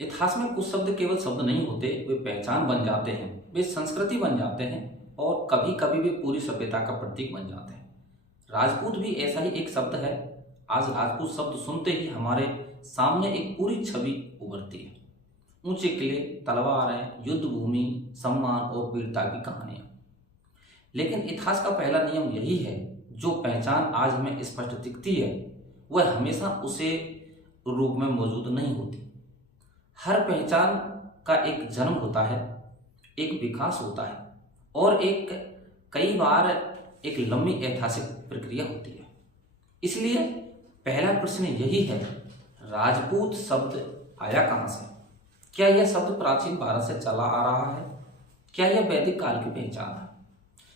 इतिहास में कुछ शब्द केवल शब्द नहीं होते, वे पहचान बन जाते हैं, वे संस्कृति बन जाते हैं और कभी कभी वे पूरी सभ्यता का प्रतीक बन जाते हैं। राजपूत भी ऐसा ही एक शब्द है। आज राजपूत शब्द सुनते ही हमारे सामने एक पूरी छवि उभरती है। ऊंचे किले, तलवारें, युद्ध भूमि, सम्मान और वीरता की कहानियां। लेकिन इतिहास का पहला नियम यही है, जो पहचान आज हमें स्पष्ट दिखती है वह हमेशा उसे रूप में मौजूद नहीं होती। हर पहचान का एक जन्म होता है, एक विकास होता है और एक कई बार एक लंबी ऐतिहासिक प्रक्रिया होती है। इसलिए पहला प्रश्न यही है, राजपूत शब्द आया कहाँ से? क्या यह शब्द प्राचीन भारत से चला आ रहा है? क्या यह वैदिक काल की पहचान है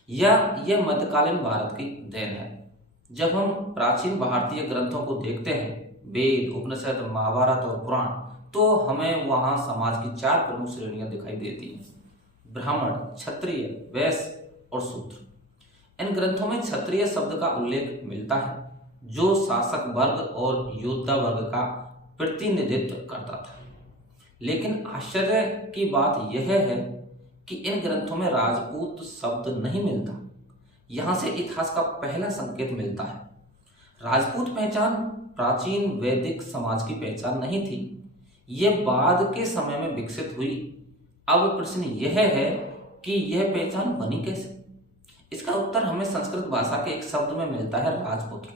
या यह मध्यकालीन भारत की देन है? जब हम प्राचीन भारतीय ग्रंथों को देखते हैं, वेद, उपनिषद, महाभारत और पुराण, तो हमें वहाँ समाज की चार प्रमुख श्रेणियां दिखाई देती हैं: ब्राह्मण, क्षत्रिय, वैश्य और शूद्र। इन ग्रंथों में क्षत्रिय शब्द का उल्लेख मिलता है, जो शासक वर्ग और योद्धा वर्ग का प्रतिनिधित्व करता था। लेकिन आश्चर्य की बात यह है कि इन ग्रंथों में राजपूत शब्द नहीं मिलता। यहाँ से इतिहास का पहला संकेत मिलता है। राजपूत पहचान प्राचीन वैदिक समाज की पहचान नहीं थी, यह बाद के समय में विकसित हुई। अब प्रश्न यह है कि यह पहचान बनी कैसे? इसका उत्तर हमें संस्कृत भाषा के एक शब्द में मिलता है, राजपुत्र,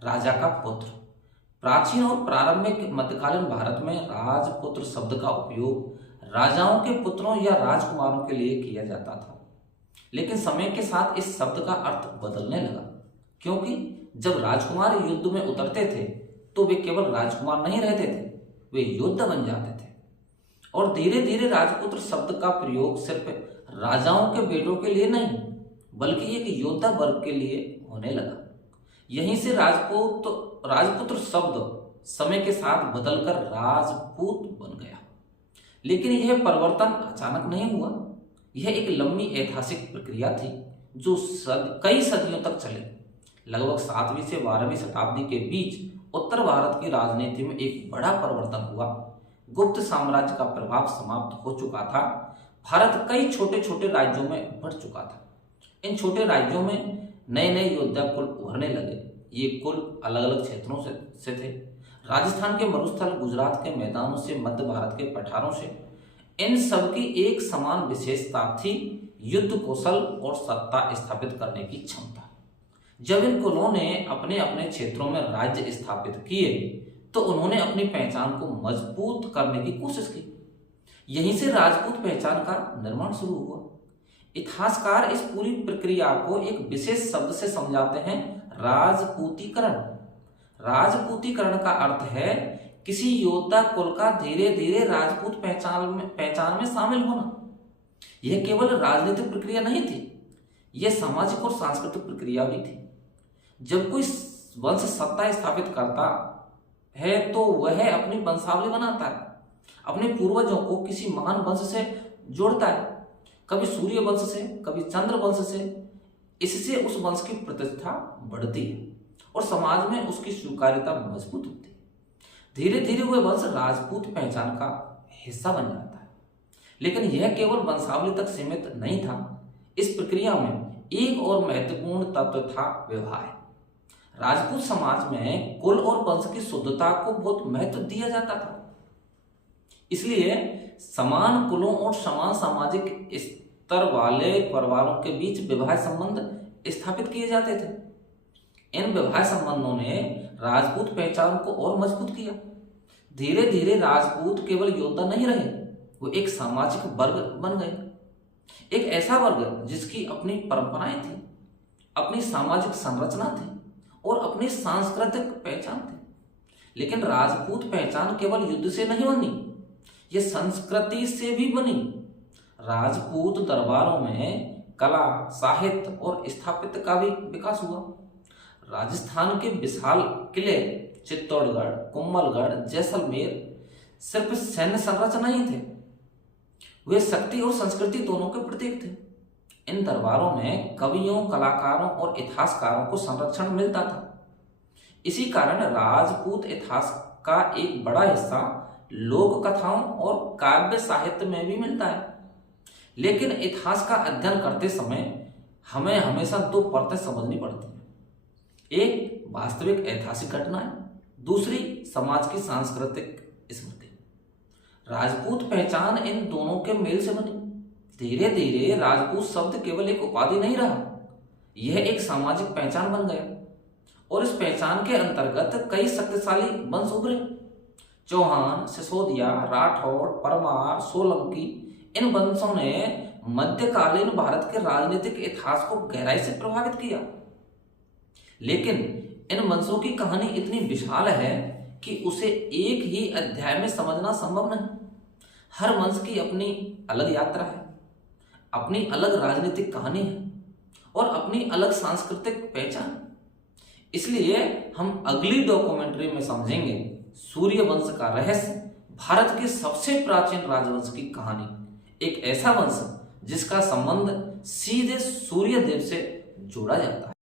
राजा का पुत्र। प्राचीन और प्रारंभिक मध्यकालीन भारत में राजपुत्र शब्द का उपयोग राजाओं के पुत्रों या राजकुमारों के लिए किया जाता था। लेकिन समय के साथ इस शब्द का अर्थ बदलने लगा, क्योंकि जब राजकुमार युद्ध में उतरते थे तो वे केवल राजकुमार नहीं रहते थे, वे योद्धा बन जाते थे। और धीरे धीरे राजपुत्र शब्द का प्रयोग सिर्फ राजाओं के बेटों के लिए नहीं, बल्कि एक योद्धा वर्ग के लिए होने लगा। यहीं से राजपुत्र शब्द समय के साथ बदलकर राजपूत बन गया। लेकिन यह परिवर्तन अचानक नहीं हुआ, यह एक लंबी ऐतिहासिक प्रक्रिया थी जो कई सदियों तक चली। लगभग 7वीं से 12वीं शताब्दी के बीच उत्तर भारत की राजनीति में एक बड़ा परिवर्तन हुआ। गुप्त साम्राज्य का प्रभाव समाप्त हो चुका था। भारत कई छोटे छोटे राज्यों में बढ़ चुका था। इन छोटे राज्यों में नए नए योद्धा कुल उभरने लगे। ये कुल अलग अलग क्षेत्रों से थे, राजस्थान के मरुस्थल, गुजरात के मैदानों से, मध्य भारत के पठारों से। इन सब की एक समान विशेषता थी, युद्ध कौशल और सत्ता स्थापित करने की क्षमता। जब इन कुलों ने अपने अपने क्षेत्रों में राज्य स्थापित किए तो उन्होंने अपनी पहचान को मजबूत करने की कोशिश की। यहीं से राजपूत पहचान का निर्माण शुरू हुआ। इतिहासकार इस पूरी प्रक्रिया को एक विशेष शब्द से समझाते हैं, राजपूतीकरण। राजपूतीकरण का अर्थ है किसी योद्धा कुल का धीरे धीरे राजपूत पहचान में शामिल होना। यह केवल राजनीतिक प्रक्रिया नहीं थी, यह सामाजिक और सांस्कृतिक प्रक्रिया भी थी। जब कोई वंश सत्ता स्थापित करता है तो वह अपनी वंशावली बनाता है, अपने पूर्वजों को किसी महान वंश से जोड़ता है, कभी सूर्य वंश से, कभी चंद्र वंश से। इससे उस वंश की प्रतिष्ठा बढ़ती है और समाज में उसकी स्वीकार्यता मजबूत होती है। धीरे धीरे वह वंश राजपूत पहचान का हिस्सा बन जाता है। लेकिन यह केवल वंशावली तक सीमित नहीं था। इस प्रक्रिया में एक और महत्वपूर्ण तत्व था, व्यवहार। राजपूत समाज में कुल और वंश की शुद्धता को बहुत महत्व दिया जाता था। इसलिए समान कुलों और समान सामाजिक स्तर वाले परिवारों के बीच विवाह संबंध स्थापित किए जाते थे। इन विवाह संबंधों ने राजपूत पहचान को और मजबूत किया। धीरे धीरे राजपूत केवल योद्धा नहीं रहे, वो एक सामाजिक वर्ग बन गए। एक ऐसा वर्ग जिसकी अपनी परंपराएं थी, अपनी सामाजिक संरचना थी और अपनी सांस्कृतिक पहचान थी। लेकिन राजपूत पहचान केवल युद्ध से नहीं बनी, यह संस्कृति से भी बनी। राजपूत दरबारों में कला, साहित्य और स्थापत्य का भी विकास हुआ। राजस्थान के विशाल किले, चित्तौड़गढ़, कुंभलगढ़, जैसलमेर सिर्फ सैन्य संरचना ही थे, वे शक्ति और संस्कृति दोनों के प्रतीक थे। इन दरबारों में कवियों, कलाकारों और इतिहासकारों को संरक्षण मिलता था। इसी कारण राजपूत इतिहास का एक बड़ा हिस्सा लोक कथाओं और काव्य साहित्य में भी मिलता है। लेकिन इतिहास का अध्ययन करते समय हमें हमेशा दो परतें समझनी पड़ती हैं। एक वास्तविक ऐतिहासिक घटनाएं, दूसरी समाज की सांस्कृतिक स्मृति। राजपूत पहचान इन दोनों के मेल से बनी। धीरे धीरे राजपूत शब्द केवल एक उपाधि नहीं रहा, यह एक सामाजिक पहचान बन गया और इस पहचान के अंतर्गत कई शक्तिशाली वंश उभरे। चौहान, सिसोदिया, राठौड़, परमार, सोलंकी, इन वंशों ने मध्यकालीन भारत के राजनीतिक इतिहास को गहराई से प्रभावित किया। लेकिन इन वंशों की कहानी इतनी विशाल है कि उसे एक ही अध्याय में समझना संभव नहीं। हर वंश की अपनी अलग यात्रा है, अपनी अलग राजनीतिक कहानी है और अपनी अलग सांस्कृतिक पहचान। इसलिए हम अगली डॉक्यूमेंट्री में समझेंगे सूर्यवंश का रहस्य, भारत के सबसे प्राचीन राजवंश की कहानी। एक ऐसा वंश जिसका संबंध सीधे सूर्य देव से जोड़ा जाता है।